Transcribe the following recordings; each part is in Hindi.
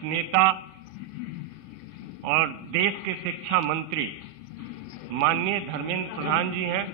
वरिष्ठ नेता और देश के शिक्षा मंत्री माननीय धर्मेंद्र प्रधान जी हैं,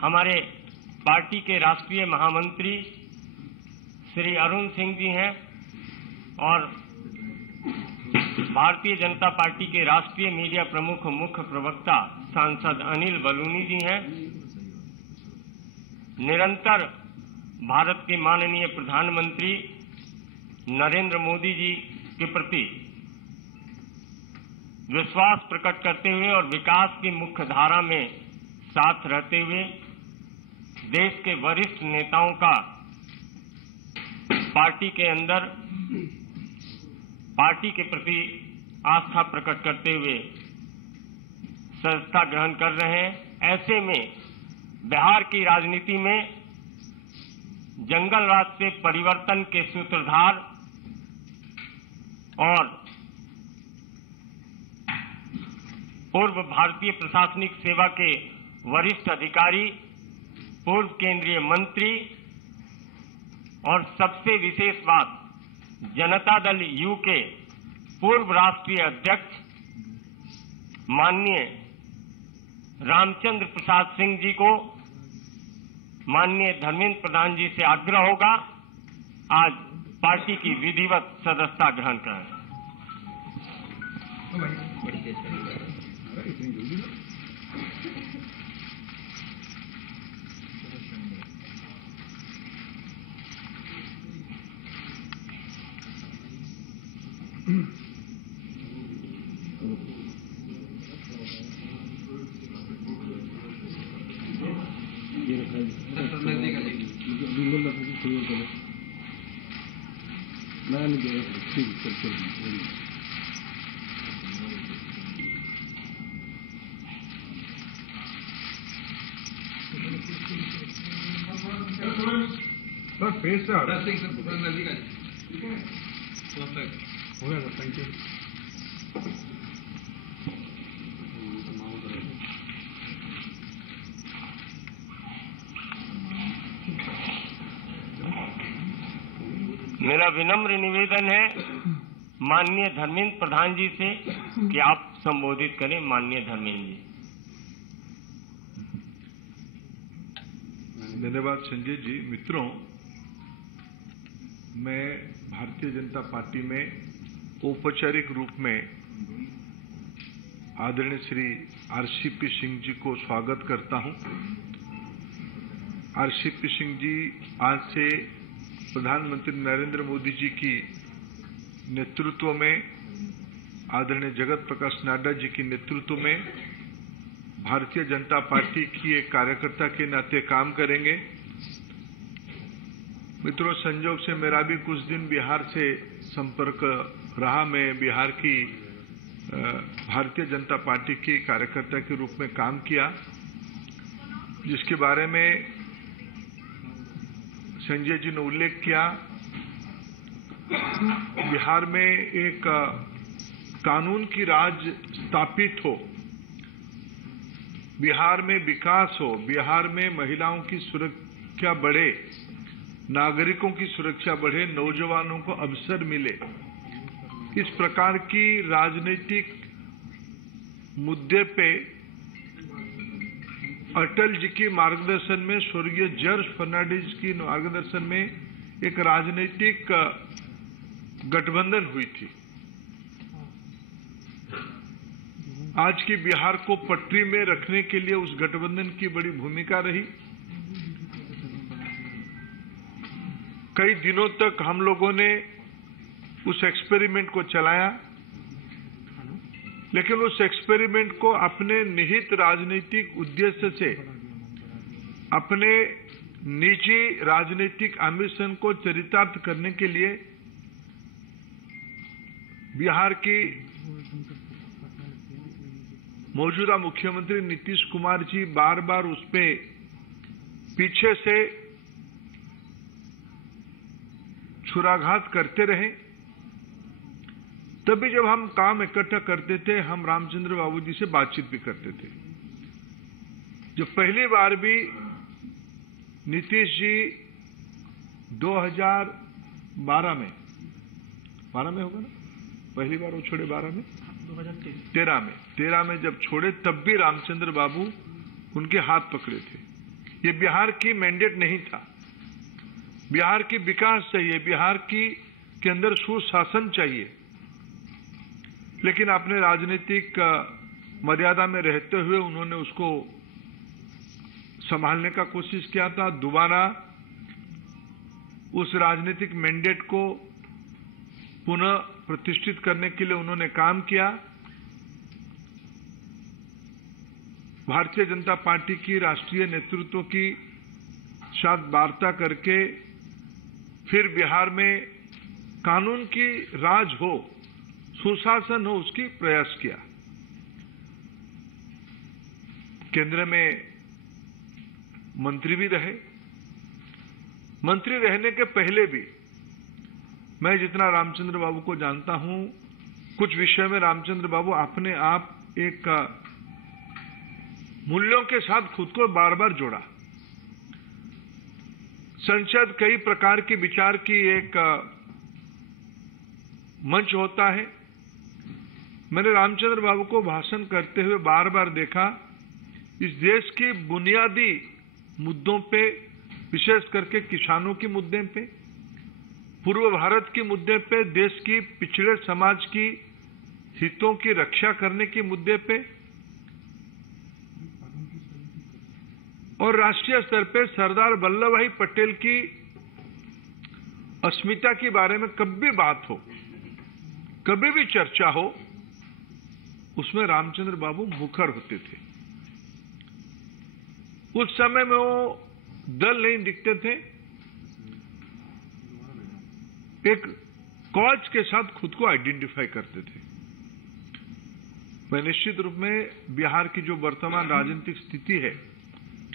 हमारे पार्टी के राष्ट्रीय महामंत्री श्री अरुण सिंह जी हैं और भारतीय जनता पार्टी के राष्ट्रीय मीडिया प्रमुख मुख्य प्रवक्ता सांसद अनिल बलूनी जी हैं। निरंतर भारत के माननीय प्रधानमंत्री नरेंद्र मोदी जी के प्रति विश्वास प्रकट करते हुए और विकास की मुख्य धारा में साथ रहते हुए देश के वरिष्ठ नेताओं का पार्टी के अंदर पार्टी के प्रति आस्था प्रकट करते हुए सदस्यता ग्रहण कर रहे हैं। ऐसे में बिहार की राजनीति में जंगल राज से परिवर्तन के सूत्रधार और पूर्व भारतीय प्रशासनिक सेवा के वरिष्ठ अधिकारी, पूर्व केंद्रीय मंत्री और सबसे विशेष बात जनता दल यू के पूर्व राष्ट्रीय अध्यक्ष माननीय रामचंद्र प्रसाद सिंह जी को माननीय धर्मेंद्र प्रधान जी से आग्रह होगा आज पार्टी की विधिवत सदस्यता ग्रहण करें। मेरा विनम्र निवेदन है माननीय धर्मेंद्र प्रधान जी से कि आप संबोधित करें। माननीय धर्मेंद्र जी। धन्यवाद संजय जी। मित्रों, मैं भारतीय जनता पार्टी में औपचारिक रूप में आदरणीय श्री आरसीपी सिंह जी को स्वागत करता हूं। आरसीपी सिंह जी आज से प्रधानमंत्री नरेंद्र मोदी जी की नेतृत्व में, आदरणीय जगत प्रकाश नड्डा जी की नेतृत्व में भारतीय जनता पार्टी की एक कार्यकर्ता के नाते काम करेंगे। मित्रों, संजोग से मेरा भी कुछ दिन बिहार से संपर्क रहा। मैं बिहार की भारतीय जनता पार्टी की कार्यकर्ता के रूप में काम किया, जिसके बारे में संजय जी ने उल्लेख किया। बिहार में एक कानून की राज स्थापित हो, बिहार में विकास हो, बिहार में महिलाओं की सुरक्षा बढ़े, नागरिकों की सुरक्षा बढ़े, नौजवानों को अवसर मिले, इस प्रकार की राजनीतिक मुद्दे पे अटल जी के मार्गदर्शन में, स्वर्गीय जॉर्ज फर्नांडिस की मार्गदर्शन में एक राजनीतिक गठबंधन हुई थी। आज की बिहार को पटरी में रखने के लिए उस गठबंधन की बड़ी भूमिका रही। कई दिनों तक हम लोगों ने उस एक्सपेरिमेंट को चलाया, लेकिन उस एक्सपेरिमेंट को अपने निहित राजनीतिक उद्देश्य से, अपने निजी राजनीतिक एम्बिशन को चरितार्थ करने के लिए बिहार की मौजूदा मुख्यमंत्री नीतीश कुमार जी बार बार उस पे पीछे से छुराघात करते रहे। तभी जब हम काम इकट्ठा करते थे, हम रामचंद्र बाबू जी से बातचीत भी करते थे। जब पहली बार भी नीतीश जी 2012 में 12 में होगा ना, पहली बार वो छोड़े 12 में, 2013 में जब छोड़े तब भी रामचंद्र बाबू उनके हाथ पकड़े थे। ये बिहार की मैंडेट नहीं था। बिहार की विकास चाहिए, बिहार के अंदर सुशासन चाहिए, लेकिन अपने राजनीतिक मर्यादा में रहते हुए उन्होंने उसको संभालने का कोशिश किया था। दोबारा उस राजनीतिक मैंडेट को पुनः प्रतिष्ठित करने के लिए उन्होंने काम किया। भारतीय जनता पार्टी की राष्ट्रीय नेतृत्व की साथ वार्ता करके फिर बिहार में कानून की राज हो, सुशासन हो, उसकी प्रयास किया। केंद्र में मंत्री भी रहे। मंत्री रहने के पहले भी मैं जितना रामचंद्र बाबू को जानता हूं, कुछ विषय में रामचंद्र बाबू अपने आप एक मूल्यों के साथ खुद को बार बार जोड़ा। संसद कई प्रकार के विचार की एक मंच होता है। मैंने रामचंद्र बाबू को भाषण करते हुए बार बार देखा, इस देश के बुनियादी मुद्दों पे, विशेष करके किसानों के मुद्दे पे, पूर्व भारत के मुद्दे पे, देश की पिछड़े समाज की हितों की रक्षा करने के मुद्दे पे और राष्ट्रीय स्तर पे सरदार वल्लभ भाई पटेल की अस्मिता के बारे में कभी भी बात हो, कभी भी चर्चा हो, उसमें रामचंद्र बाबू मुखर होते थे। उस समय में वो दल नहीं दिखते थे, एक कॉज के साथ खुद को आइडेंटिफाई करते थे। मैं निश्चित रूप में बिहार की जो वर्तमान राजनीतिक स्थिति है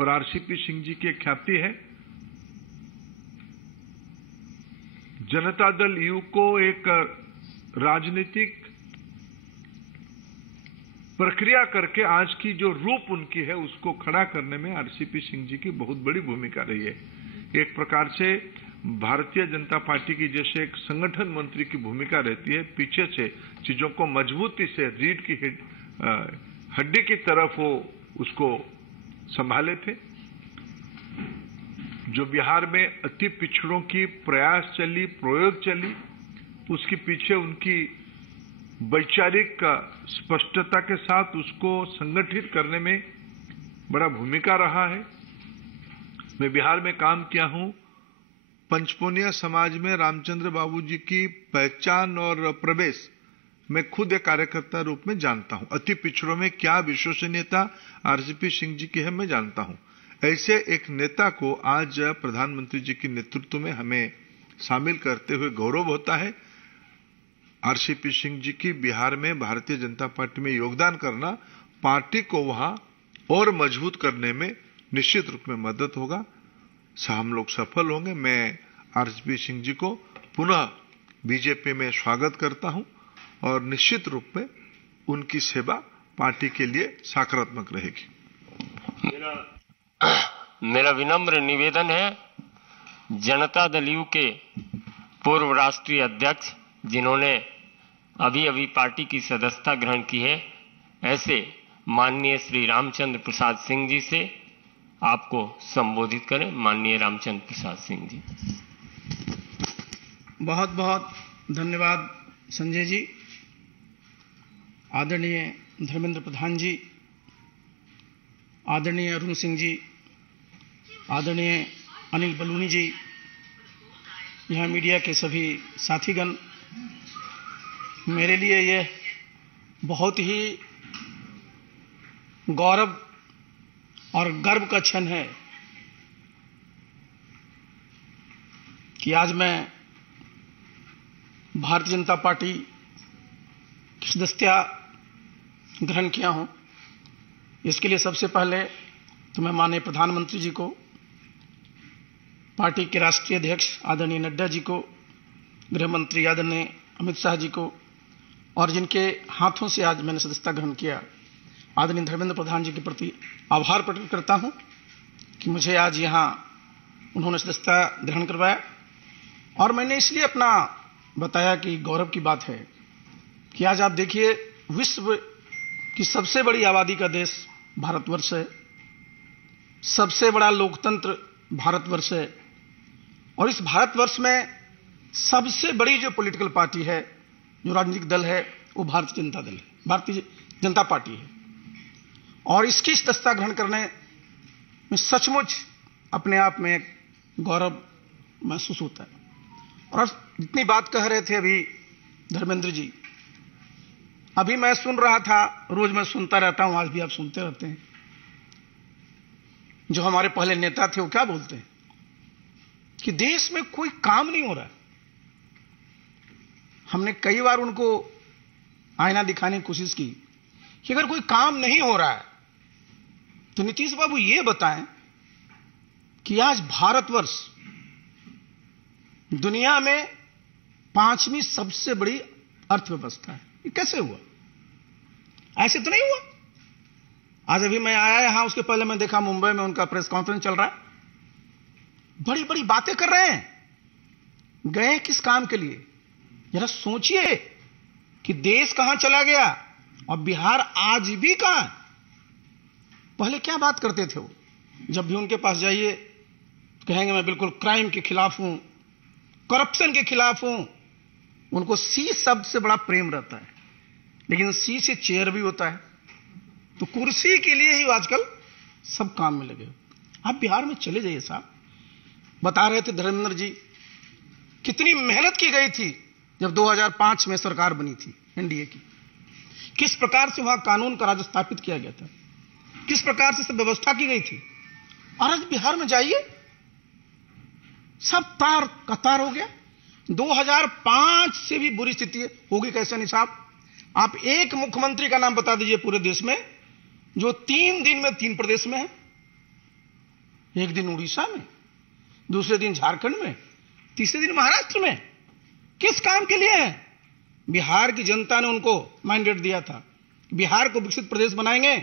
और आरसीपी सिंह जी की ख्याति है, जनता दल यू को एक राजनीतिक प्रक्रिया करके आज की जो रूप उनकी है उसको खड़ा करने में आरसीपी सिंह जी की बहुत बड़ी भूमिका रही है। एक प्रकार से भारतीय जनता पार्टी की जैसे एक संगठन मंत्री की भूमिका रहती है, पीछे से चीजों को मजबूती से रीढ़ की हड्डी की तरफ वो उसको संभाले थे। जो बिहार में अति पिछड़ों की प्रयास चली, प्रयोग चली, उसके पीछे उनकी वैचारिक स्पष्टता के साथ उसको संगठित करने में बड़ा भूमिका रहा है। मैं बिहार में काम किया हूं। पंचपोनिया समाज में रामचंद्र बाबू जी की पहचान और प्रवेश मैं खुद एक कार्यकर्ता रूप में जानता हूं। अति पिछड़ों में क्या विश्वसनीयता आरसीपी सिंह जी की है मैं जानता हूं। ऐसे एक नेता को आज प्रधानमंत्री जी के नेतृत्व में हमें शामिल करते हुए गौरव होता है। आरसीपी सिंह जी की बिहार में भारतीय जनता पार्टी में योगदान करना पार्टी को वहां और मजबूत करने में निश्चित रूप में मदद होगा। हम लोग सफल होंगे। मैं आरसीपी सिंह जी को पुनः बीजेपी में स्वागत करता हूं और निश्चित रूप में उनकी सेवा पार्टी के लिए सकारात्मक रहेगी। मेरा विनम्र निवेदन है, जनता दल यू के पूर्व राष्ट्रीय अध्यक्ष जिन्होंने अभी अभी पार्टी की सदस्यता ग्रहण की है, ऐसे माननीय श्री रामचंद्र प्रसाद सिंह जी से आपको संबोधित करें। माननीय रामचंद्र प्रसाद सिंह जी। बहुत बहुत धन्यवाद संजय जी। आदरणीय धर्मेंद्र प्रधान जी, आदरणीय अरुण सिंह जी, आदरणीय अनिल बलूनी जी, यहाँ मीडिया के सभी साथीगण, मेरे लिए यह बहुत ही गौरव और गर्व का क्षण है कि आज मैं भारतीय जनता पार्टी की सदस्यता ग्रहण किया हूं। इसके लिए सबसे पहले तो मैं माननीय प्रधानमंत्री जी को, पार्टी के राष्ट्रीय अध्यक्ष आदरणीय नड्डा जी को, गृह मंत्री आदरणीय अमित शाह जी को और जिनके हाथों से आज मैंने सदस्यता ग्रहण किया, आदरणीय धर्मेंद्र प्रधान जी के प्रति आभार प्रकट करता हूं कि मुझे आज यहां उन्होंने सदस्यता ग्रहण करवाया। और मैंने इसलिए अपना बताया कि गौरव की बात है कि आज आप देखिए विश्व की सबसे बड़ी आबादी का देश भारतवर्ष है, सबसे बड़ा लोकतंत्र भारतवर्ष है, और इस भारतवर्ष में सबसे बड़ी जो पॉलिटिकल पार्टी है, जो राजनीतिक दल है, वो भारतीय जनता दल है, भारतीय जनता पार्टी है। और इसकी सदस्यता ग्रहण करने में सचमुच अपने आप में एक गौरव महसूस होता है। और जितनी बात कह रहे थे अभी धर्मेंद्र जी, अभी मैं सुन रहा था, रोज मैं सुनता रहता हूं, आज भी आप सुनते रहते हैं, जो हमारे पहले नेता थे वो क्या बोलते हैं कि देश में कोई काम नहीं हो रहा है। हमने कई बार उनको आईना दिखाने की कोशिश की कि अगर कोई काम नहीं हो रहा है तो नीतीश बाबू ये बताएं कि आज भारतवर्ष दुनिया में 5वीं सबसे बड़ी अर्थव्यवस्था है। ये कैसे हुआ? ऐसे तो नहीं हुआ। आज अभी मैं आया यहां, उसके पहले मैं देखा मुंबई में उनका प्रेस कॉन्फ्रेंस चल रहा है, बड़ी बड़ी बातें कर रहे हैं। गए किस काम के लिए? जरा सोचिए कि देश कहां चला गया और बिहार आज भी कहां। पहले क्या बात करते थे वो? जब भी उनके पास जाइए कहेंगे मैं बिल्कुल क्राइम के खिलाफ हूं, करप्शन के खिलाफ हूं। उनको सी शब्द से बड़ा प्रेम रहता है, लेकिन सी से चेयर भी होता है, तो कुर्सी के लिए ही आजकल सब काम में लगे। आप बिहार में चले जाइए साहब, बता रहे थे धर्मेंद्र जी कितनी मेहनत की गई थी जब 2005 में सरकार बनी थी एनडीए की, किस प्रकार से वहां कानून का राज स्थापित किया गया था, किस प्रकार से सब व्यवस्था की गई थी। और आज बिहार में जाइए सब तार कतार हो गया। 2005 से भी बुरी स्थिति होगी कैसे नहीं साहब? आप एक मुख्यमंत्री का नाम बता दीजिए पूरे देश में जो 3 दिन में 3 प्रदेश में है। एक दिन उड़ीसा में, दूसरे दिन झारखंड में, तीसरे दिन महाराष्ट्र में। किस काम के लिए है? बिहार की जनता ने उनको मैंडेट दिया था, बिहार को विकसित प्रदेश बनाएंगे,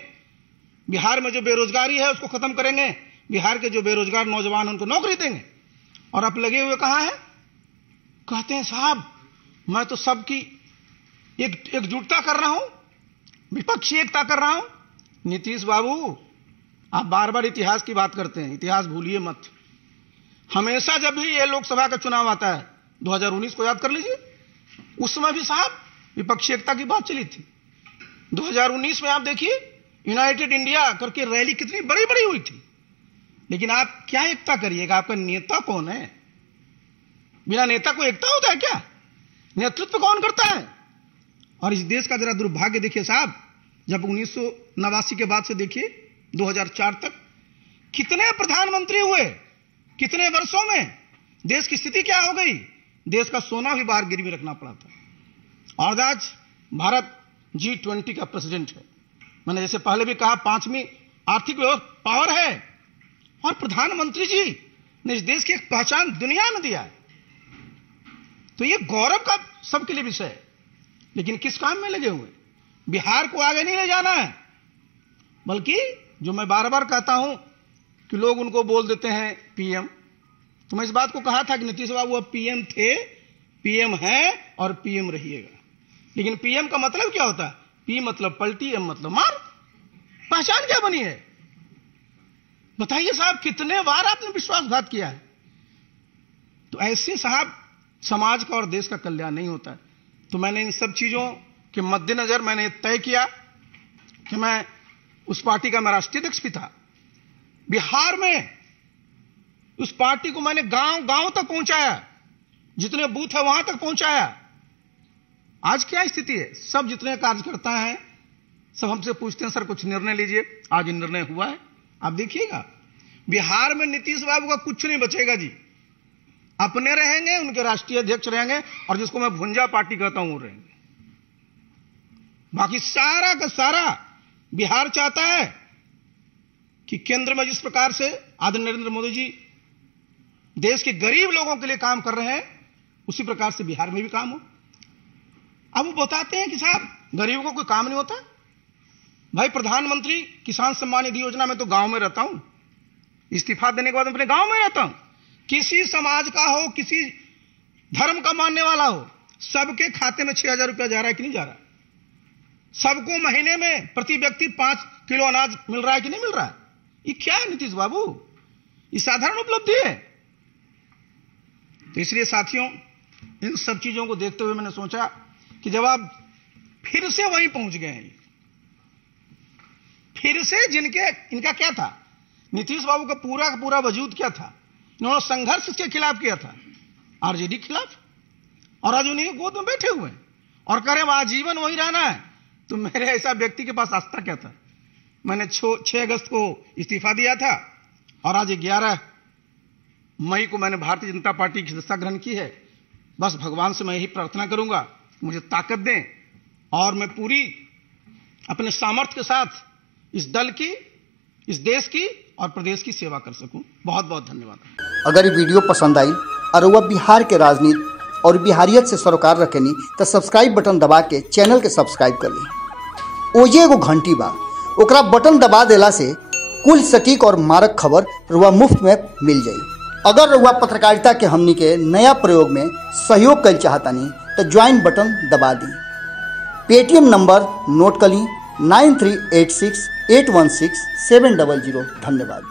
बिहार में जो बेरोजगारी है उसको खत्म करेंगे, बिहार के जो बेरोजगार नौजवान उनको नौकरी देंगे। और आप लगे हुए कहां हैं? कहते हैं साहब मैं तो सबकी एकजुटता कर रहा हूं, विपक्षी एकता कर रहा हूं। नीतीश बाबू आप बार बार इतिहास की बात करते हैं, इतिहास भूलिए मत। हमेशा जब भी ये लोकसभा का चुनाव आता है, 2019 को याद कर लीजिए, उस समय भी साहब विपक्षी एकता की बात चली थी। 2019 में आप देखिए यूनाइटेड इंडिया करके रैली कितनी बड़ी बड़ी हुई थी, लेकिन आप क्या एकता करिएगा? आपका नेता कौन है? बिना नेता को एकता होता है क्या? नेतृत्व कौन करता है? और इस देश का जरा दुर्भाग्य देखिए साहब, जब 1989 के बाद से देखिए 2004 तक कितने प्रधानमंत्री हुए, कितने वर्षों में देश की स्थिति क्या हो गई? देश का सोना भी बाहर गिरवी रखना पड़ा था। और आज भारत G20 का प्रेसिडेंट है। मैंने जैसे पहले भी कहा 5वीं आर्थिक पावर है, और प्रधानमंत्री जी ने इस देश की एक पहचान दुनिया में दिया है। तो ये गौरव का सबके लिए विषय है। लेकिन किस काम में लगे हुए? बिहार को आगे नहीं ले जाना है, बल्कि जो मैं बार बार कहता हूं कि लोग उनको बोल देते हैं पीएम। तो मैं इस बात को कहा था कि नीतीश बाबू अब पीएम थे, पीएम हैं और पीएम रहिएगा। लेकिन पीएम का मतलब क्या होता है? पी मतलब पलटी, एम मतलब मार। पहचान क्या बनी है? बताइए साहब, कितने बार आपने विश्वासघात किया है? तो ऐसे साहब समाज का और देश का कल्याण नहीं होता है। तो मैंने इन सब चीजों के मद्देनजर मैंने तय किया कि मैं उस पार्टी का मैं राष्ट्रीय अध्यक्ष भी था। बिहार में उस पार्टी को मैंने गांव गांव तक पहुंचाया, जितने बूथ है वहां तक पहुंचाया। आज क्या स्थिति है? सब जितने कार्यकर्ता हैं सब हमसे पूछते हैं सर कुछ निर्णय लीजिए। आज निर्णय हुआ है, आप देखिएगा बिहार में नीतीश बाबू का कुछ नहीं बचेगा जी। अपने रहेंगे, उनके राष्ट्रीय अध्यक्ष रहेंगे, और जिसको मैं भुंजा पार्टी कहता हूं वो रहेंगे। बाकी सारा का सारा बिहार चाहता है कि केंद्र में जिस प्रकार से आदरणीय नरेंद्र मोदी जी देश के गरीब लोगों के लिए काम कर रहे हैं, उसी प्रकार से बिहार में भी काम हो। अब वो बताते हैं कि साहब गरीबों को कोई काम नहीं होता। भाई प्रधानमंत्री किसान सम्मान निधि योजना में तो गांव में रहता हूं, इस्तीफा देने के बाद अपने गांव में रहता हूं। किसी समाज का हो, किसी धर्म का मानने वाला हो, सबके खाते में 6,000 रुपया जा रहा है कि नहीं जा रहा? सबको महीने में प्रति व्यक्ति 5 किलो अनाज मिल रहा है कि नहीं मिल रहा है? ये क्या है नीतीश बाबू? ये साधारण उपलब्धि है। तो इसलिए साथियों, इन सब चीजों को देखते हुए मैंने सोचा कि जब आप फिर से वहीं पहुंच गए हैं, फिर से इनका क्या था, नीतीश बाबू का पूरा वजूद क्या था? इन्होंने संघर्ष किसके खिलाफ किया था? आरजेडी के खिलाफ। और आज उन्हीं के गोद में बैठे हुए हैं और कह रहे हैं आजीवन वहीं रहना है। तो मेरे ऐसा व्यक्ति के पास आस्था क्या था? मैंने 6 अगस्त को इस्तीफा दिया था और आज 11 मई को मैंने भारतीय जनता पार्टी की सदस्यता ग्रहण की है। बस भगवान से मैं यही प्रार्थना करूंगा, मुझे ताकत दें और मैं पूरी अपने सामर्थ्य के साथ इस दल की, इस देश की और प्रदेश की सेवा कर सकूं। बहुत बहुत धन्यवाद। अगर ये वीडियो पसंद आई और वह बिहार के राजनीति और बिहारियत से सरोकार रखेनी तो सब्सक्राइब बटन दबा के चैनल के सब्सक्राइब कर ली। ओजे एगो घंटी बा, ओकरा बटन दबा देला से कुल सटीक और मारक खबर रुआ मुफ्त में मिल जाई। अगर रुआ पत्रकारिता के हमनी के नया प्रयोग में सहयोग कर चाहतानी तो ज्वाइन बटन दबा दी। पेटीएम नंबर नोट कर ली 9386816700। धन्यवाद।